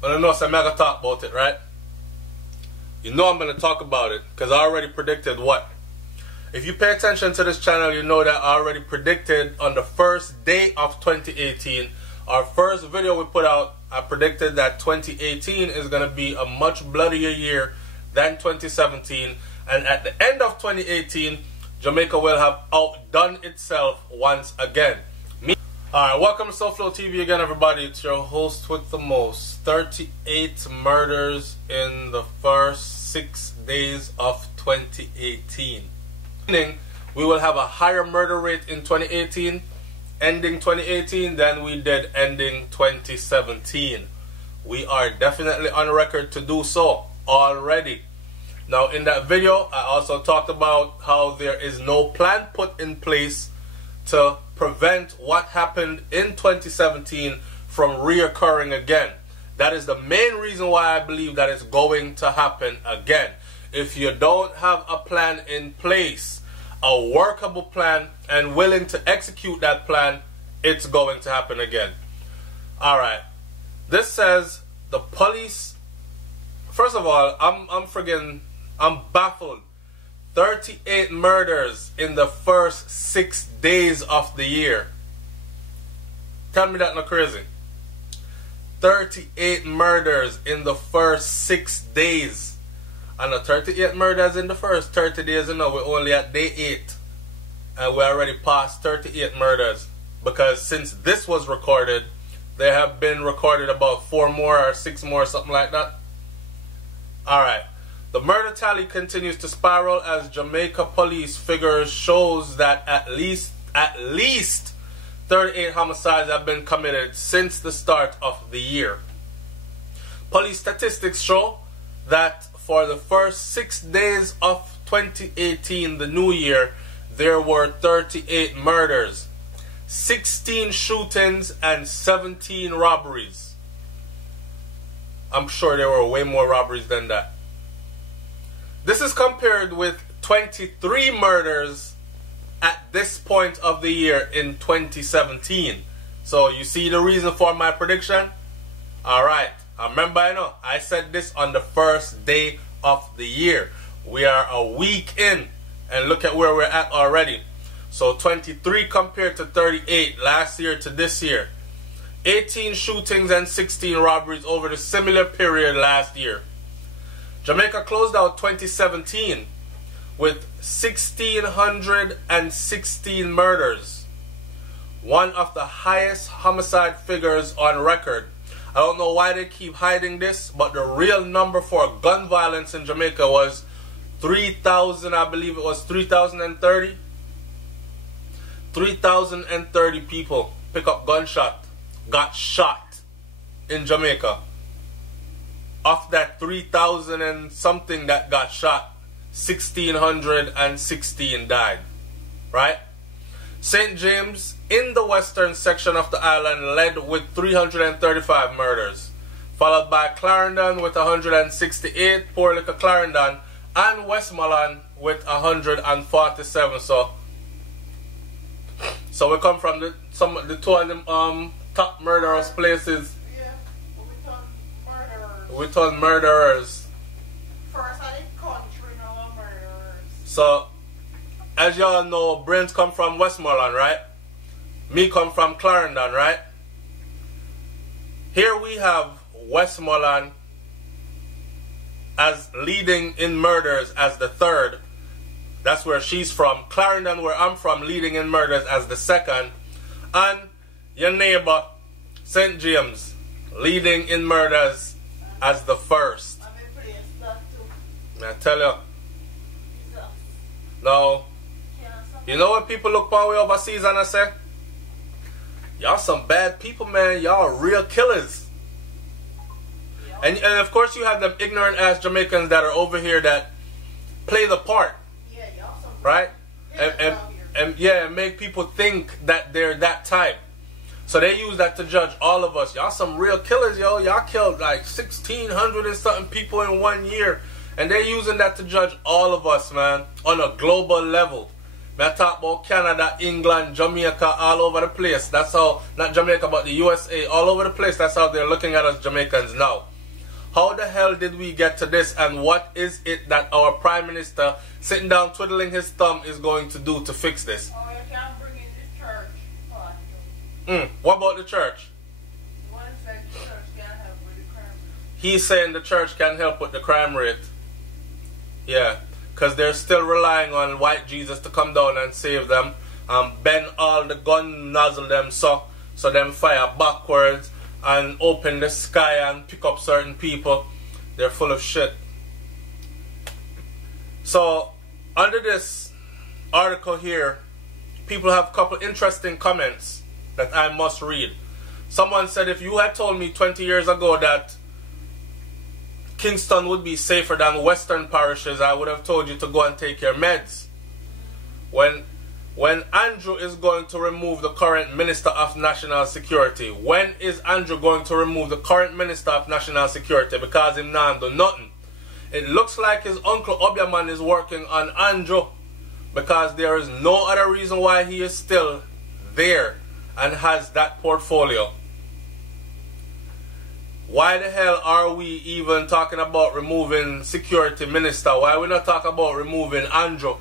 I don't know, so I'm going to talk about it, right? You know I'm going to talk about it because I already predicted what? If you pay attention to this channel, you know that I already predicted on the first day of 2018, our first video we put out, I predicted that 2018 is going to be a much bloodier year than 2017. And at the end of 2018, Jamaica will have outdone itself once again. Alright, welcome to SouFLoTV again, everybody. It's your host with the most. 38 murders in the first 6 days of 2018. Meaning, we will have a higher murder rate in 2018, ending 2018, than we did ending 2017. We are definitely on record to do so already. Now, in that video, I also talked about how there is no plan put in place to prevent what happened in 2017 from reoccurring again. That is the main reason why I believe that it's going to happen again. If you don't have a plan in place, a workable plan, and willing to execute that plan, it's going to happen again. Alright, this says the police. First of all, I'm baffled. 38 murders in the first 6 days of the year. Tell me that's not crazy. 38 murders in the first 6 days. And the 38 murders in the first 30 days, you know, we're only at day 8. And we're already past 38 murders. Because since this was recorded, there have been recorded about 4 more or 6 more, something like that. Alright. The murder tally continues to spiral as Jamaica police figures shows that at least 38 homicides have been committed since the start of the year. Police statistics show that for the first 6 days of 2018, the new year, there were 38 murders, 16 shootings, and 17 robberies. I'm sure there were way more robberies than that. This is compared with 23 murders at this point of the year in 2017. So you see the reason for my prediction? Alright, remember, I know I said this on the first day of the year. We are a week in and look at where we're at already. So 23 compared to 38 last year to this year. 18 shootings and 16 robberies over the similar period last year. Jamaica closed out 2017 with 1,616 murders, one of the highest homicide figures on record. I don't know why they keep hiding this, but the real number for gun violence in Jamaica was 3,000, I believe it was 3,030. 3,030 people pick up gunshot, got shot in Jamaica. Of that 3,000 and something that got shot, 1,616 died. Right? St. James, in the western section of the island, led with 335 murders, followed by Clarendon with 168, poor little Clarendon, and Westmoreland with 147. So we come from the two of them top murderous places. We turn murderers. First of the country, no murderers. So, as y'all know, Brains come from Westmoreland, right? Me come from Clarendon, right? Here we have Westmoreland as leading in murders as the third. That's where she's from. Clarendon, where I'm from, leading in murders as the second. And your neighbor, St. James, leading in murders as the first. I tell you. Now, you know when people look for way overseas and I say, y'all some bad people, man. Y'all real killers. And of course you have them ignorant ass Jamaicans that are over here that play the part. Yeah, y'all some right? And make people think that they're that type. So they use that to judge all of us. Y'all some real killers, yo. Y'all killed like 1,600 and something people in 1 year. And they're using that to judge all of us, man, on a global level. I talk about Canada, England, Jamaica, all over the place. That's how, not Jamaica, but the USA, all over the place. That's how they're looking at us Jamaicans now. How the hell did we get to this, and what is it that our Prime Minister, sitting down twiddling his thumb, is going to do to fix this? Oh, you can't bring in the church. What about the church? One said the church can't help with the crime. He's saying the church can help with the crime rate. Yeah, because they're still relying on white Jesus to come down and save them. Bend all the gun nozzle them so them fire backwards and open the sky and pick up certain people. They're full of shit. So under this article here, people have a couple interesting comments that I must read. Someone said, if you had told me 20 years ago that Kingston would be safer than Western parishes, I would have told you to go and take your meds. When Andrew is going to remove the current Minister of National Security? When is Andrew going to remove the current Minister of National Security? Because him not do nothing. It looks like his uncle Obiaman is working on Andrew, because there is no other reason why he is still there and has that portfolio. Why the hell are we even talking about removing security minister? Why are we not talking about removing Andrew?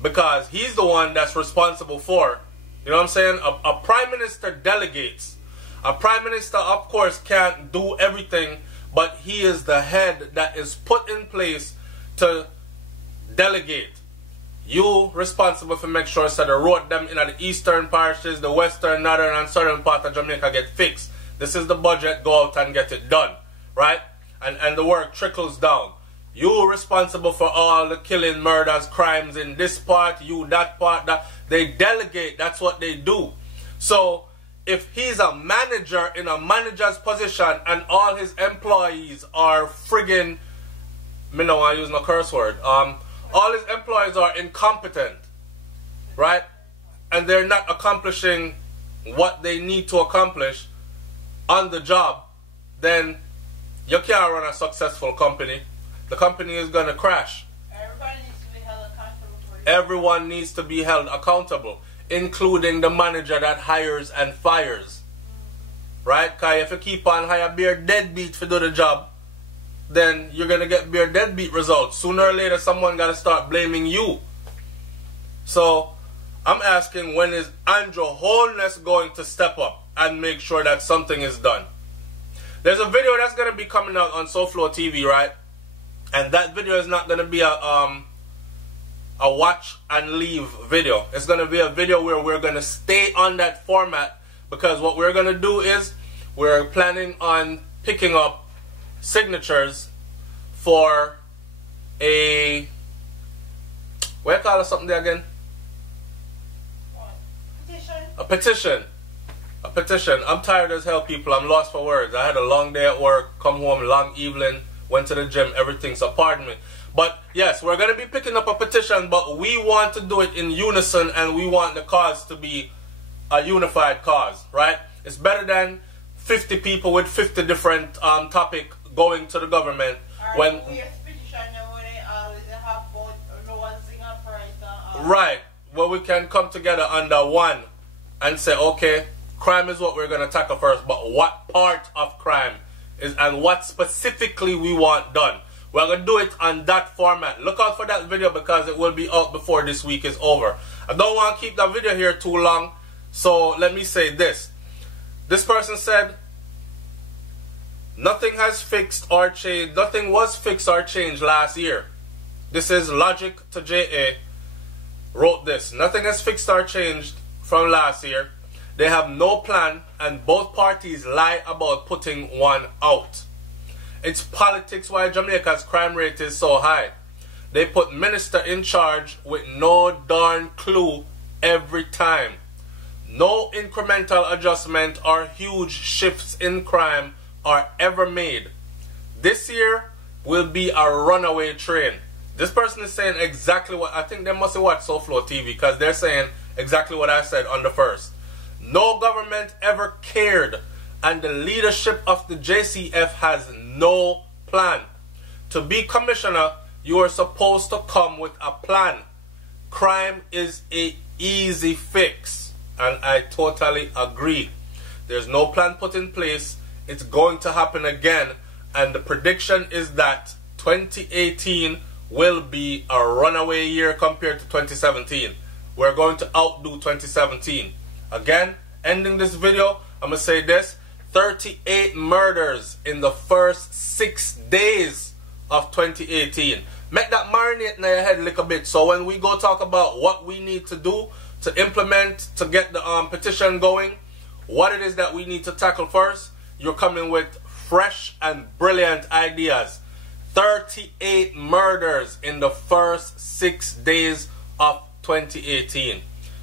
Because he's the one that's responsible for, you know what I'm saying? A prime minister delegates. A prime minister, of course, can't do everything, but he is the head that is put in place to delegate. You responsible for make sure so the road them in the eastern parishes, the western, northern, and southern part of Jamaica get fixed. This is the budget, go out and get it done, right? And the work trickles down. You responsible for all the killing, murders, crimes in this part, you that part, that. They delegate, that's what they do. So, if he's a manager in a manager's position and all his employees are friggin', me no want to use no curse word, all his employees are incompetent, right? And they're not accomplishing what they need to accomplish on the job, then you can't run a successful company. The company is going to crash. Everybody needs to be held accountable for it. Everyone needs to be held accountable, including the manager that hires and fires. Right? Because if you keep on hire bare deadbeat to do the job, then you're going to get bare deadbeat results. Sooner or later, someone got to start blaming you. So, I'm asking, when is Andrew Holness going to step up and make sure that something is done? There's a video that's going to be coming out on SouFLoTV, right? And that video is not going to be a watch and leave video. It's going to be a video where we're going to stay on that format, because what we're going to do is we're planning on picking up signatures for a, what do you call it, something there again? A petition. A petition. I'm tired as hell, people. I'm lost for words. I had a long day at work, come home, long evening, went to the gym, everything. So pardon me. But yes, we're going to be picking up a petition, but we want to do it in unison, and we want the cause to be a unified cause, right? It's better than 50 people with 50 different topic going to the government. When right, well, we can come together under one and say, okay, crime is what we're going to tackle first, but what part of crime is, and what specifically we want done. We're going to do it on that format. Look out for that video, because it will be out before this week is over. I don't want to keep that video here too long, so let me say this. This person said, nothing has fixed or changed, nothing was fixed or changed last year. This is Logic to JA wrote this. Nothing has fixed or changed from last year. They have no plan, and both parties lie about putting one out. It's politics why Jamaica's crime rate is so high. They put minister in charge with no darn clue every time. No incremental adjustment or huge shifts in crime are ever made. This year will be a runaway train. This person is saying exactly what, I think they must have watched SouFLoTV, because they're saying exactly what I said on the first. No government ever cared, and the leadership of the JCF has no plan. To be commissioner, you are supposed to come with a plan. crime is a easy fix, and I totally agree. There's no plan put in place. It's going to happen again, and the prediction is that 2018 will be a runaway year compared to 2017. We're going to outdo 2017. Again, ending this video, I'm going to say this: 38 murders in the first 6 days of 2018. Make that marinate in your head a little bit, so when we go talk about what we need to do to implement, to get the petition going, what it is that we need to tackle first, you're coming with fresh and brilliant ideas. 38 murders in the first 6 days of 2018.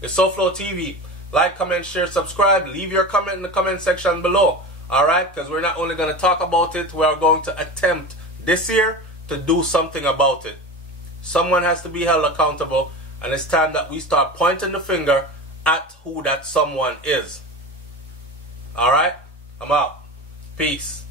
It's SouFLoTV. Like, comment, share, subscribe. Leave your comment in the comment section below. Alright? Because we're not only going to talk about it, we are going to attempt this year to do something about it. Someone has to be held accountable, and it's time that we start pointing the finger at who that someone is. Alright? I'm out. Peace.